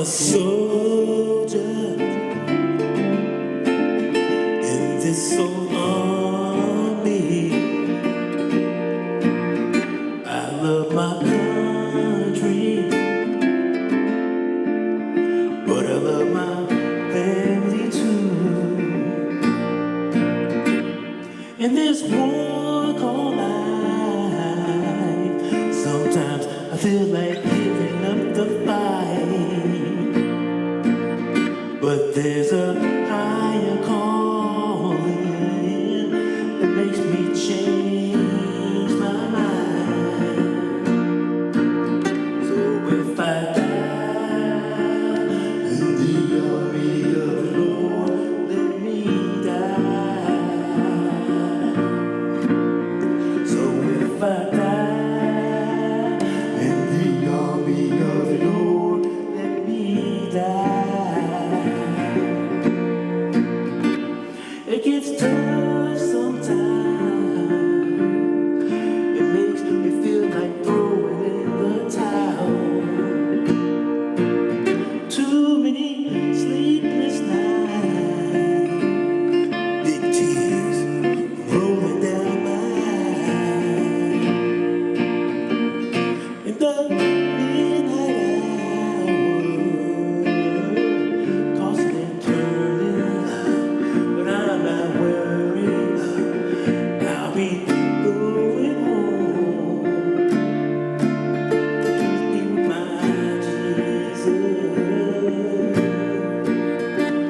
a soldier in this old army. I love my country, but I love my family too. In this war called life, sometimes I feel like giving up the fight, but there's a higher calling that makes me change my mind. So if I die in the army of the Lord, let me die. So if I die in the army of the Lord, let me die. It gets tough sometimes. It makes me feel like throwing in the towel. Too many sleepless nights, big tears rolling down my eyes. In the midnight hour, tossing and turning, but I'm not worried. I'll be going home. Be with my Jesus.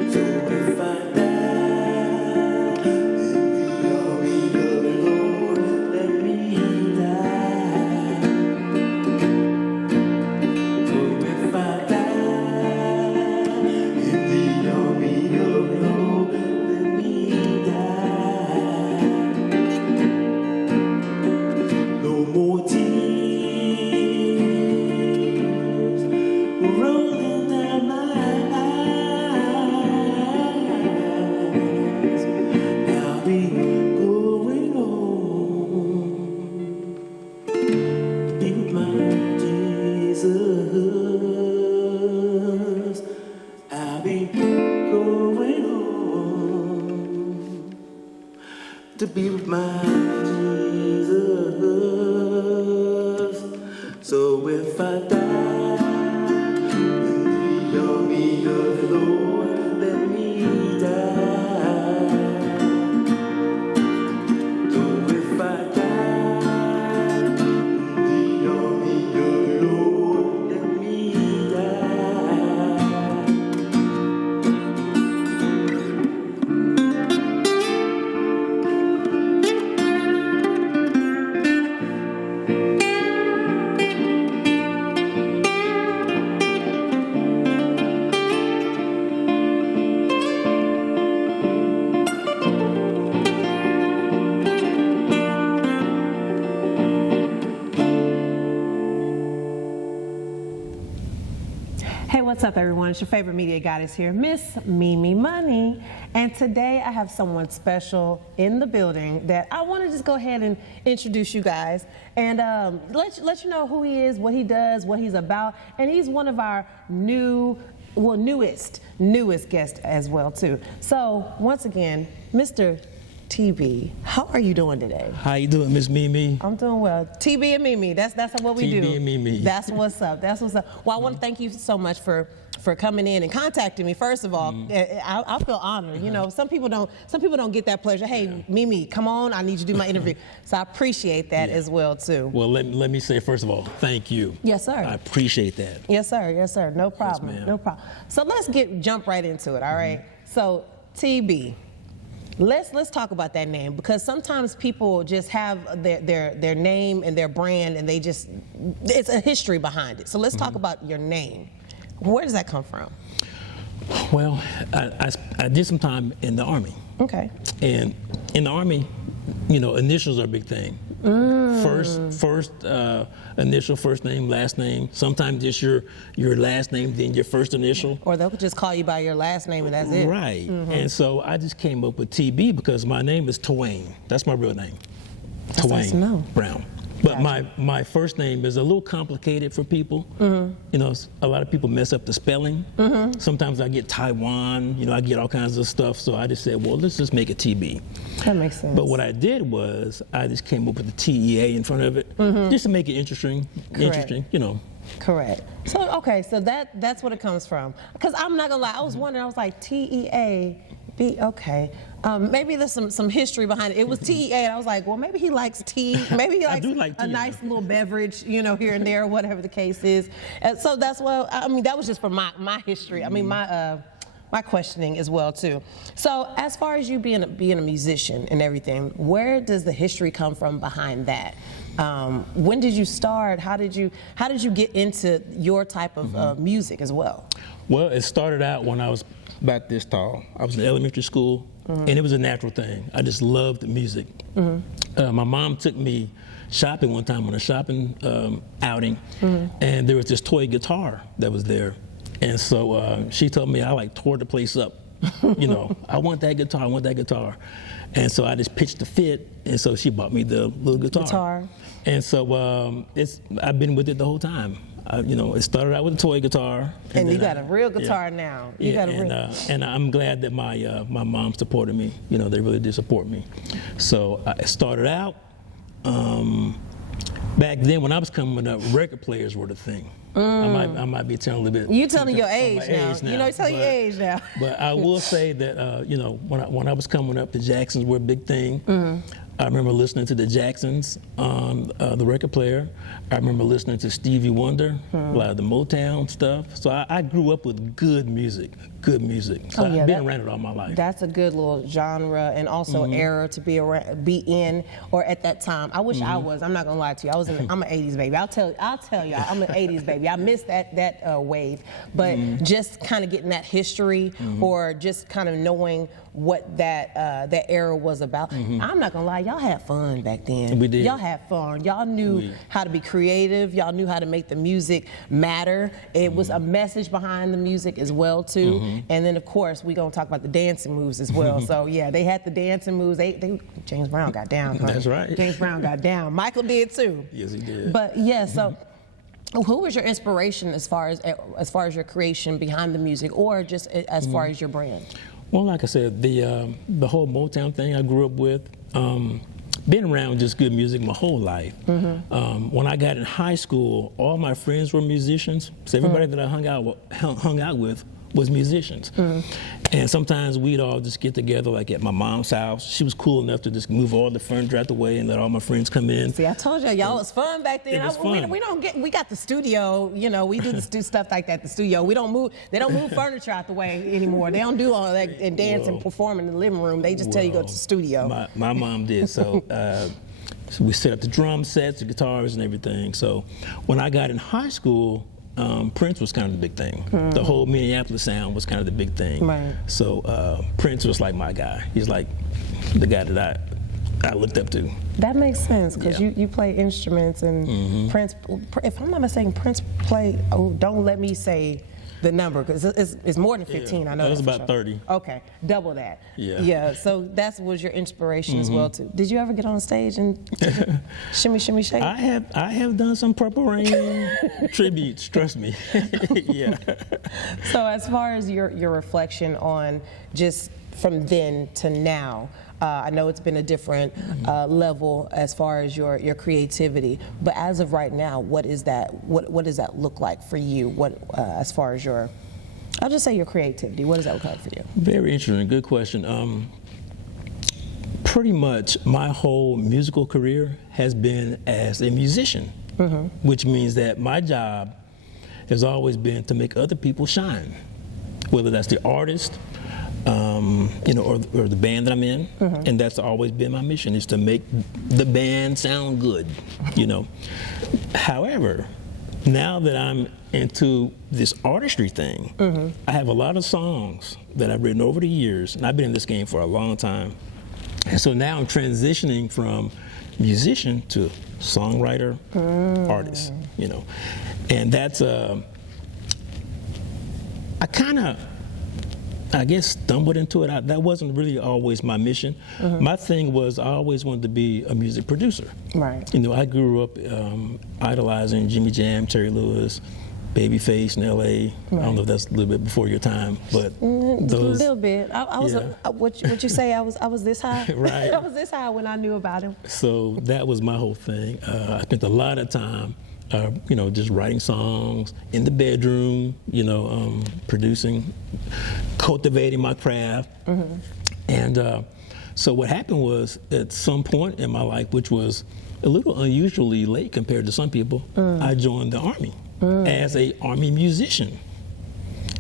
So if I die in the army of the Lord, let me die. So if I die in the army of the Lord, let me die. No more tears rolling down my eyes. I'll be going home to be with my Jesus. I'll be going home to be with my Jesus. So if I die in the army of the Lord, let me die. So if I die in the army of the Lord, let me die. Hey, what's up, everyone? It's your favorite media goddess here, Miss Mimi Money. And today I have someone special in the building that I want to just go ahead and introduce you guys and let you know who he is, what he does, what he's about. And he's one of our newest guests as well, too. So, once again, Mr. TB, how are you doing today? How you doing, Miss Mimi? I'm doing well. TB and Mimi, that's what we do. TB and Mimi. That's what's up. That's what's up. Well, I want to thank you so much for coming in and contacting me. First of all, I feel honored. You know, some people don't get that pleasure. Hey, Mimi, come on, I need you to do my interview. So I appreciate that as well too. Well, let me say first of all, thank you. Yes, sir. I appreciate that. Yes, sir. Yes, sir. No problem. ma'am. No problem. So let's jump right into it. All right. So TB. Let's talk about that name, because sometimes people just have their name and their brand, and it's a history behind it. So let's talk about your name. Where does that come from? Well, I did some time in the Army. Okay. And in the Army, you know, initials are a big thing. First initial, first name, last name. Sometimes just your last name, then your first initial. Or they'll just call you by your last name and that's it. Right. And so I just came up with TB because my name is Twain. That's my real name. That's Twain nice to know. Brown. But my first name is a little complicated for people. You know, a lot of people mess up the spelling. Sometimes I get Taiwan, you know, I get all kinds of stuff. So I just said, well, let's just make it TB. That makes sense. But what I did was I just came up with the TEA in front of it, just to make it interesting, you know. Correct. So, okay, so that's what it comes from. Because I'm not gonna lie, I was wondering, I was like, TEA, okay. Maybe there's some history behind it. It was TEA, and I was like, well, maybe he likes tea. Maybe he likes a nice little beverage, you know, here and there, whatever the case is. And so that's what, I mean, that was just for my history. I mean, my questioning as well too. So as far as you being a musician and everything, where does the history come from behind that? When did you start? How did you get into your type of music as well? Well, it started out when I was about this tall. I was in elementary school, and it was a natural thing. I just loved the music. My mom took me shopping one time on a shopping outing, and there was this toy guitar that was there. And so she told me I like tore the place up. You know, I want that guitar, I want that guitar. And so I just pitched the fit, and so she bought me the little guitar. And so I've been with it the whole time. You know, it started out with a toy guitar. And you got a real guitar now. You got a real. And I'm glad that my mom supported me. You know, they really did support me. So I started out, back then when I was coming up, record players were the thing. I might be telling a little bit. You telling your age now. You know, you're telling your age now. But I will say that, you know, when I was coming up, the Jacksons were a big thing. I remember listening to the Jacksons on the record player. I remember listening to Stevie Wonder, a lot of the Motown stuff. So I grew up with good music. So I've been around it all my life. That's a good little genre and also era to be in, or at that time. I wish I was. I'm not gonna lie to you. I'm an '80s baby. I'll tell you, I'm an '80s baby. I missed that wave, but just kind of getting that history, or just kind of knowing what that era was about. I'm not gonna lie, y'all had fun back then. We did. Y'all had fun. Y'all knew how to be creative. Y'all knew how to make the music matter. It was a message behind the music as well too. And then of course we gonna talk about the dancing moves as well. So yeah, they had the dancing moves. James Brown got down. Honey. That's right. James Brown got down. Michael did too. Yes, he did. But yeah, so. Who was your inspiration as far as your creation behind the music, or just as far as your brand? Well, like I said, the whole Motown thing I grew up with, been around just good music my whole life. When I got in high school, all my friends were musicians, so everybody that I hung out with was musicians. And sometimes we'd all just get together, like at my mom's house. She was cool enough to just move all the furniture out the way and let all my friends come in. See, I told y'all was fun back then. It was fun. We got the studio, you know, we do stuff like that at the studio. They don't move furniture out the way anymore. They don't do all that and dance and perform in the living room. They just tell you go to the studio. My mom did, so we set up the drum sets, the guitars and everything. So when I got in high school, Prince was kind of the big thing. The whole Minneapolis sound was kind of the big thing. Right. So Prince was like my guy. He's like the guy that I looked up to. That makes sense, because you play instruments, and Prince, if I'm not mistaken, Prince played, don't let me say the number, because it's more than 15, I know that was for about 30. Okay, double that. Yeah. So that was your inspiration as well too. Did you ever get on stage and shimmy, shimmy, shake? I have done some Purple Rain tributes, trust me. Yeah. So as far as your reflection on just from then to now, I know it's been a different level as far as your creativity, but as of right now, what is that? What does that look like for you? What as far as I'll just say your creativity. What does that look like for you? Very interesting. Good question. Pretty much my whole musical career has been as a musician, which means that my job has always been to make other people shine, whether that's the artist, you know, or the band that I'm in, and that's always been my mission, is to make the band sound good, you know. However, now that I'm into this artistry thing, I have a lot of songs that I've written over the years, and I've been in this game for a long time, and so now I'm transitioning from musician to songwriter, artist, you know, and that's I guess, stumbled into it. That wasn't really always my mission. My thing was I always wanted to be a music producer. Right. You know, I grew up idolizing Jimmy Jam, Terry Lewis, Babyface in L.A. I don't know if that's a little bit before your time, but those. A little bit. I was. What you say? I was this high. Right. I was this high when I knew about him. So that was my whole thing. I spent a lot of time, you know, just writing songs in the bedroom. You know, producing, cultivating my craft, and so what happened was at some point in my life, which was a little unusually late compared to some people, I joined the Army. As a Army musician.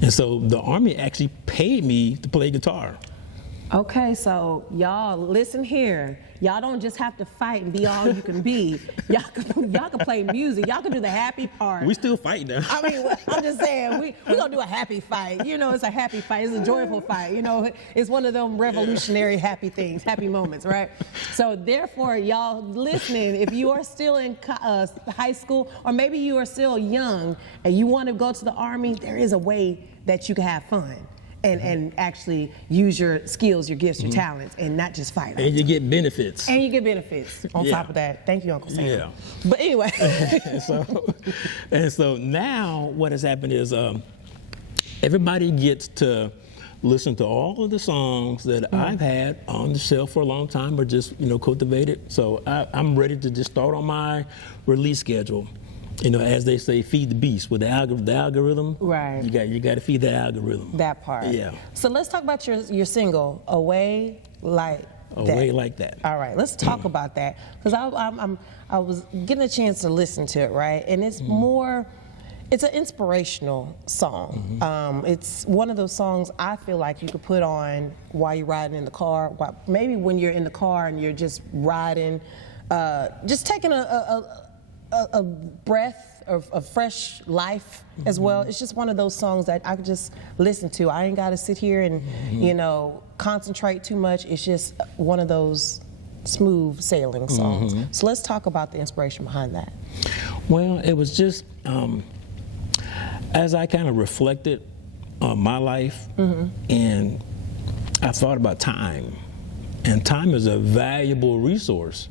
And so the Army actually paid me to play guitar. Okay, so y'all listen here. Y'all don't just have to fight and be all you can be. Y'all can play music. Y'all can do the happy part. We still fight now. I mean, I'm just saying, we gonna do a happy fight. You know, it's a happy fight. It's a joyful fight. You know, it's one of them revolutionary happy things, happy moments, right? So therefore, y'all listening, if you are still in high school, or maybe you are still young and you want to go to the Army, there is a way that you can have fun. And actually use your skills, your gifts, your talents, and not just fight. And you get benefits. And you get benefits on top of that. Thank you, Uncle Sam. Yeah. But anyway. and so now what has happened is everybody gets to listen to all of the songs that I've had on the shelf for a long time or just, you know, cultivated. So I'm ready to just start on my release schedule. You know, as they say, feed the beast with the algorithm. Right. You got to feed the algorithm. That part. Yeah. So let's talk about your single, Away Like That. Away Like That. All right, let's talk about that, because I was getting a chance to listen to it, right? And it's more, it's an inspirational song. It's one of those songs I feel like you could put on while you're riding in the car, maybe when you're in the car and you're just riding, just taking a breath of fresh life as well. It's just one of those songs that I could just listen to. I ain't got to sit here and, you know, concentrate too much. It's just one of those smooth sailing songs. So let's talk about the inspiration behind that. Well, it was just, as I kind of reflected on my life, and I thought about time. And time is a valuable resource.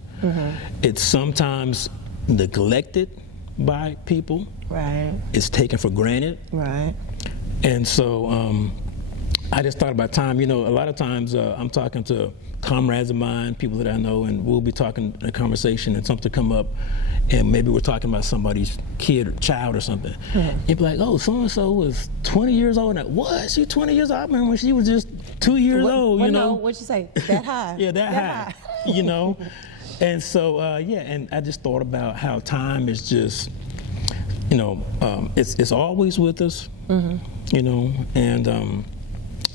It's sometimes neglected by people. Right. It's taken for granted. Right. And so I just thought about time. You know, a lot of times I'm talking to comrades of mine, people that I know, and we'll be talking in a conversation and something come up, and maybe we're talking about somebody's kid or child or something. You'd be like, oh, so-and-so was 20 years old. And what? She 20 years old? I remember when she was just 2 years old, you know? No, what'd you say? That high? Yeah, that high. You know? And so, yeah, and I just thought about how time is just, you know, it's always with us, you know, and,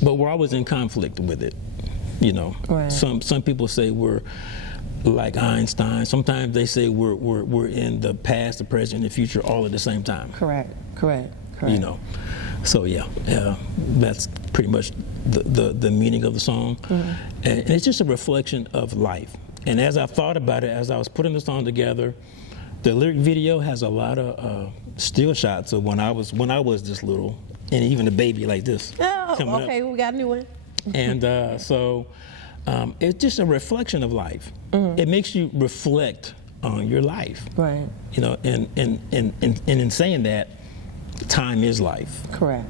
but we're always in conflict with it, you know. Right. Some people say we're like Einstein. Sometimes they say we're in the past, the present, and the future all at the same time. Correct. You know, so yeah, that's pretty much the meaning of the song, and it's just a reflection of life. And as I thought about it, as I was putting the song together, the lyric video has a lot of still shots of when I was this little, and even a baby like this. Oh, okay, we got a new one. And so it's just a reflection of life. It makes you reflect on your life. Right. You know, and in saying that, time is life. Correct.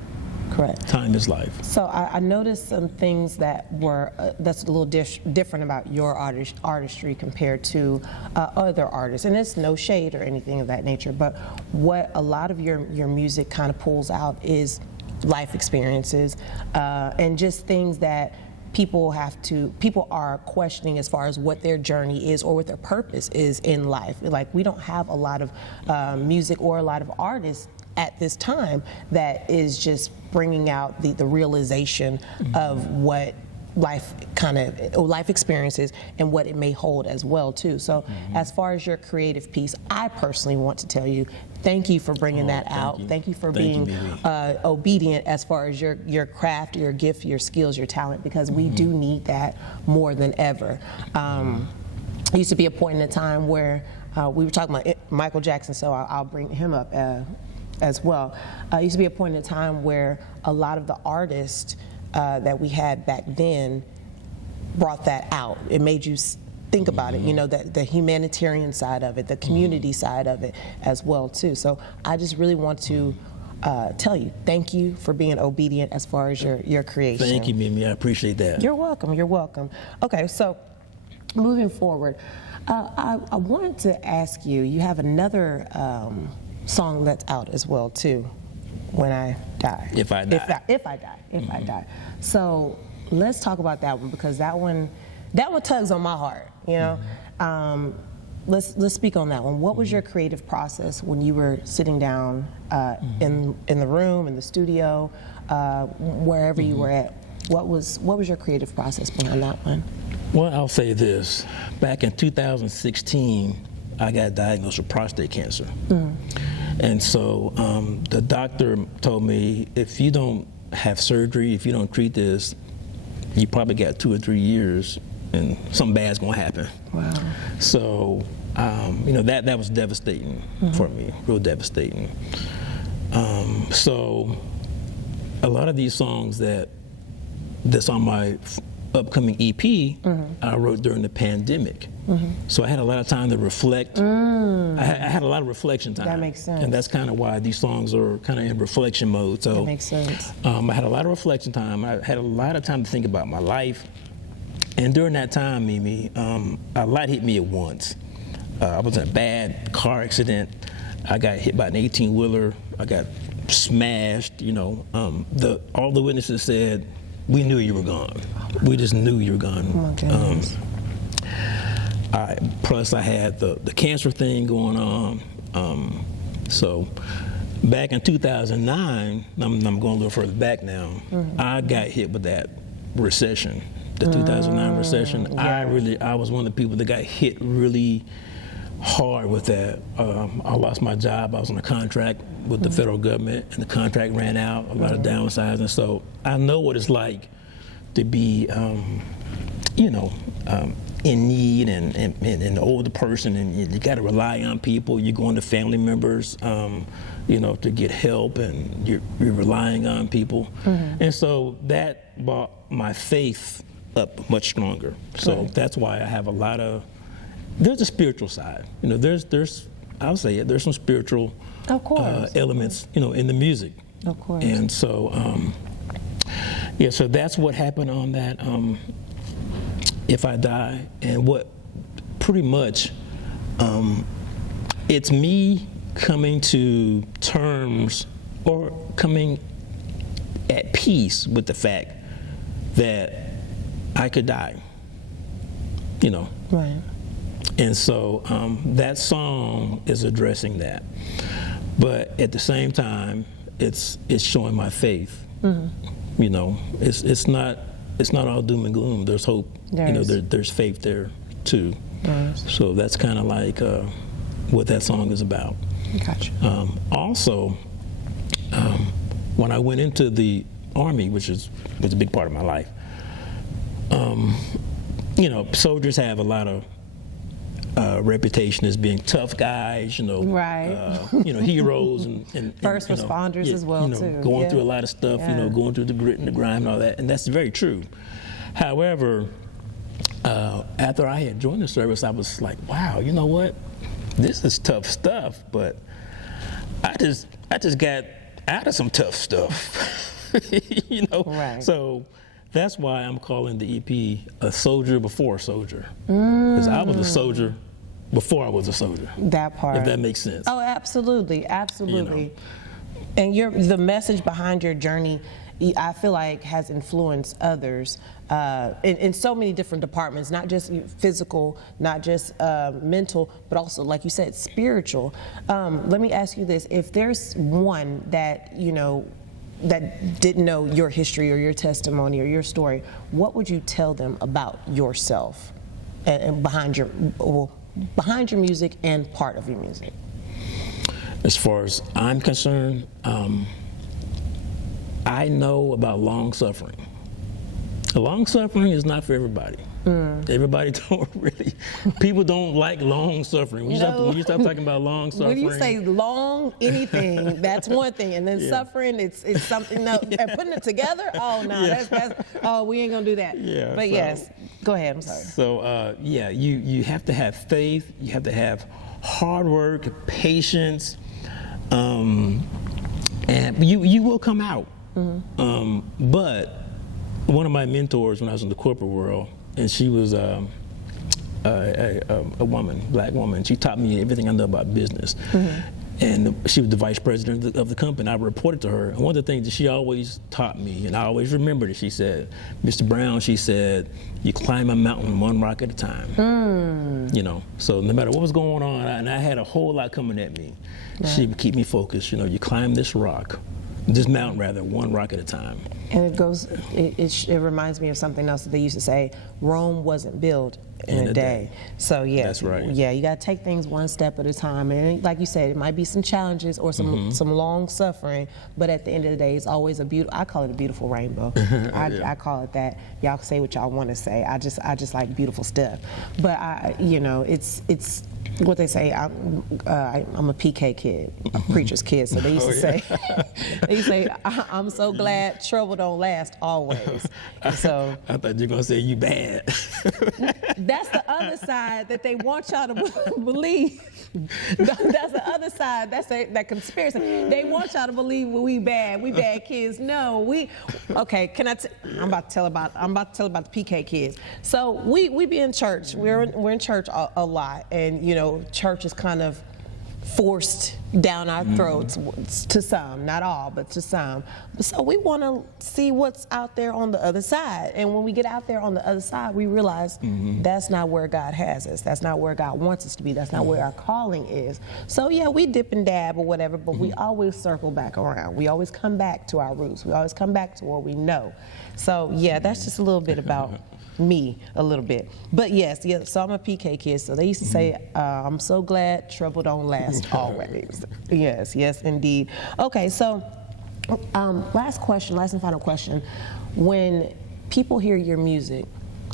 Time is life. So I noticed some things that were that's a little different about your artistry compared to other artists, and it's no shade or anything of that nature. But what a lot of your music kind of pulls out is life experiences and just things that people are questioning as far as what their journey is or what their purpose is in life. Like, we don't have a lot of music or a lot of artists at this time that is just bringing out the realization of what life experiences and what it may hold as well too. So as far as your creative piece, I personally want to tell you, thank you for bringing that out. Thank you for being obedient as far as your craft, your gift, your skills, your talent, because we do need that more than ever. It used to be a point in a time where we were talking about Michael Jackson, so I'll bring him up as well. It used to be a point in time where a lot of the artists that we had back then brought that out. It made you think about it, you know, the humanitarian side of it, the community side of it as well too. So I just really want to tell you, thank you for being obedient as far as your creation. Thank you, Mimi. I appreciate that. You're welcome. You're welcome. Okay, so moving forward, I wanted to ask you. You have another song that's out as well too. When I die. If I die. If I die. If I die. So let's talk about that one, because that one tugs on my heart. You know. Let's speak on that one. What was your creative process when you were sitting down in the room, in the studio, wherever you were at? What was your creative process behind that one? Well, I'll say this. Back in 2016, I got diagnosed with prostate cancer. And so the doctor told me, if you don't have surgery, if you don't treat this, you probably got 2 or 3 years and something bad's gonna happen. Wow. So, you know, that was devastating for me, real devastating. So a lot of these songs that's on my upcoming EP, I wrote during the pandemic. So I had a lot of time to reflect. I had a lot of reflection time. That makes sense. And that's kind of why these songs are kind of in reflection mode. So that makes sense. I had a lot of reflection time. I had a lot of time to think about my life. And during that time, Mimi, a lot hit me at once. I was in a bad car accident. I got hit by an 18-wheeler. I got smashed. You know, all the witnesses said, "We knew you were gone. We just knew you were gone." Oh my goodness. Plus, I had the cancer thing going on. So back in 2009, I'm going a little further back now, I got hit with that recession, the 2009 recession. Yeah. I was one of the people that got hit really hard with that. I lost my job. I was on a contract with the federal government, and the contract ran out, a lot of downsizing. So I know what it's like to be, you know, in need and an older person, and you got to rely on people. You're going to family members, you know, to get help, and you're relying on people. And so that brought my faith up much stronger. So that's why I have a lot of, there's a spiritual side. You know, there's I'll say it, there's some spiritual elements, you know, in the music. Of course. And so, yeah, so that's what happened on that, If I Die, and what pretty much, it's me coming to terms or coming at peace with the fact that I could die, you know. Right. And so that song is addressing that. But at the same time, it's showing my faith. You know, it's not all doom and gloom. There's hope. You know, there's faith there too. So that's kind of like what that song is about. Gotcha. Also, when I went into the Army, which was a big part of my life, you know, soldiers have a lot of reputation as being tough guys, you know, you know, heroes and first responders as well, you know, too. Going through a lot of stuff, you know, going through the grit and the grime and all that, and that's very true. However, after I had joined the service, I was like, wow, you know what? This is tough stuff, but I just got out of some tough stuff, you know. So that's why I'm calling the EP "A Soldier Before a Soldier," because I was a soldier before I was a soldier. That part. If that makes sense. Oh, absolutely, absolutely. You know. And the message behind your journey, I feel like, has influenced others in so many different departments, not just physical, not just mental, but also, like you said, spiritual. Let me ask you this: if there's one that, you know, that didn't know your history or your testimony or your story, what would you tell them about yourself and behind your music and part of your music? As far as I'm concerned, I know about long suffering. Long suffering is not for everybody. Everybody don't really, people don't like long suffering. When you start talking about long suffering. When you say long anything, that's one thing. And then suffering, it's something else. And putting it together, that's we ain't gonna do that. Yeah, but yes, go ahead, I'm sorry. So you have to have faith, you have to have hard work, patience, and you will come out. But one of my mentors when I was in the corporate world, and she was a woman, black woman. She taught me everything I know about business. And she was the vice president of the company. I reported to her. And one of the things that she always taught me, and I always remembered it, she said, Mr. Brown, she said, you climb a mountain one rock at a time. You know, so no matter what was going on, and I had a whole lot coming at me, she would keep me focused. You know, you climb this mountain rather, one rock at a time. And it reminds me of something else that they used to say, Rome wasn't built in a day. So yeah, that's right. Yeah, you got to take things one step at a time. And like you said, it might be some challenges or some long suffering, but at the end of the day, it's always I call it a beautiful rainbow. I call it that. Y'all can say what y'all want to say. I just like beautiful stuff. But it's what they say. I'm a PK kid, a preacher's kid. So they used to say, I'm so glad trouble don't last always. So I thought you were gonna say you bad. That's the other side that they want y'all to believe. That's the other side. That's that conspiracy. They want y'all to believe we bad kids. No, okay. I'm about to tell about the PK kids. So we be in church. We're in church a lot, and church is kind of forced down our throats to some, not all, but to some. So we want to see what's out there on the other side. And when we get out there on the other side, we realize that's not where God has us. That's not where God wants us to be. That's not where our calling is. So yeah, we dip and dab or whatever, but we always circle back around. We always come back to our roots. We always come back to what we know. So yeah, that's just a little bit about me a little bit. But yes, so I'm a PK kid, so they used to say, I'm so glad trouble don't last always. Yes, indeed. Okay, so last and final question. When people hear your music,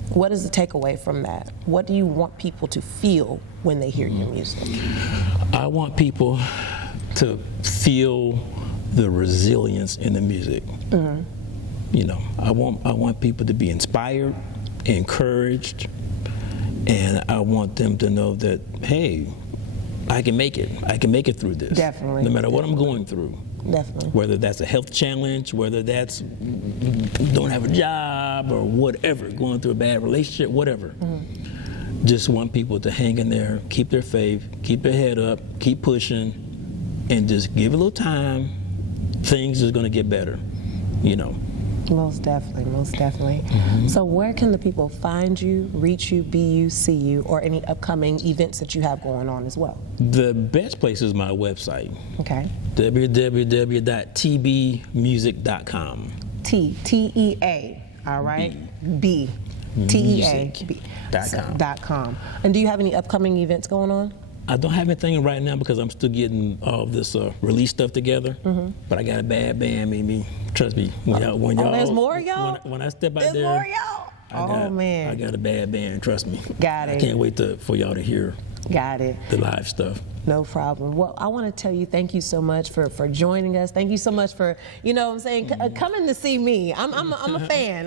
what is the takeaway from that? What do you want people to feel when they hear your music? I want people to feel the resilience in the music. I want people to be inspired, encouraged, and I want them to know that, hey, I can make it. I can make it through this. Definitely. No matter what I'm going through. Definitely. Whether that's a health challenge, whether that's don't have a job or whatever, going through a bad relationship, whatever. Just want people to hang in there, keep their faith, keep their head up, keep pushing, and just give it a little time. Things are going to get better, Most definitely. So where can the people find you, reach you, be you, see you, or any upcoming events that you have going on as well? The best place is my website. Okay. www.tbmusic.com. T-E-A, all right? B. T-E-A. Music.com. And do you have any upcoming events going on? I don't have anything right now because I'm still getting all of this release stuff together. But I got a bad band, Mimi. Trust me. When y'all, there's more of y'all? When I step out There's there, more of y'all? Man. I got a bad band. Trust me. Got it. I can't wait for y'all to hear. Got it. The live stuff. No problem. Well, I want to tell you thank you so much for joining us. Thank you so much for, coming to see me. I'm a fan.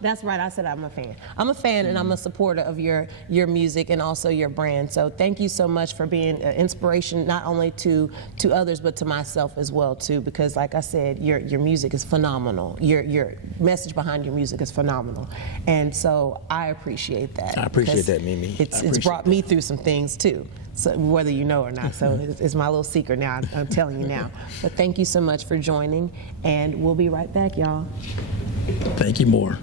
That's right, I said I'm a fan. I'm a fan and I'm a supporter of your music and also your brand. So thank you so much for being an inspiration not only to others but to myself as well too, because like I said, your music is phenomenal. Your message behind your music is phenomenal. And so I appreciate that. I appreciate that, Mimi. It's brought me through some things too. So whether you know or not, so it's my little secret now. I'm telling you now. But thank you so much for joining, and we'll be right back, y'all. Thank you more.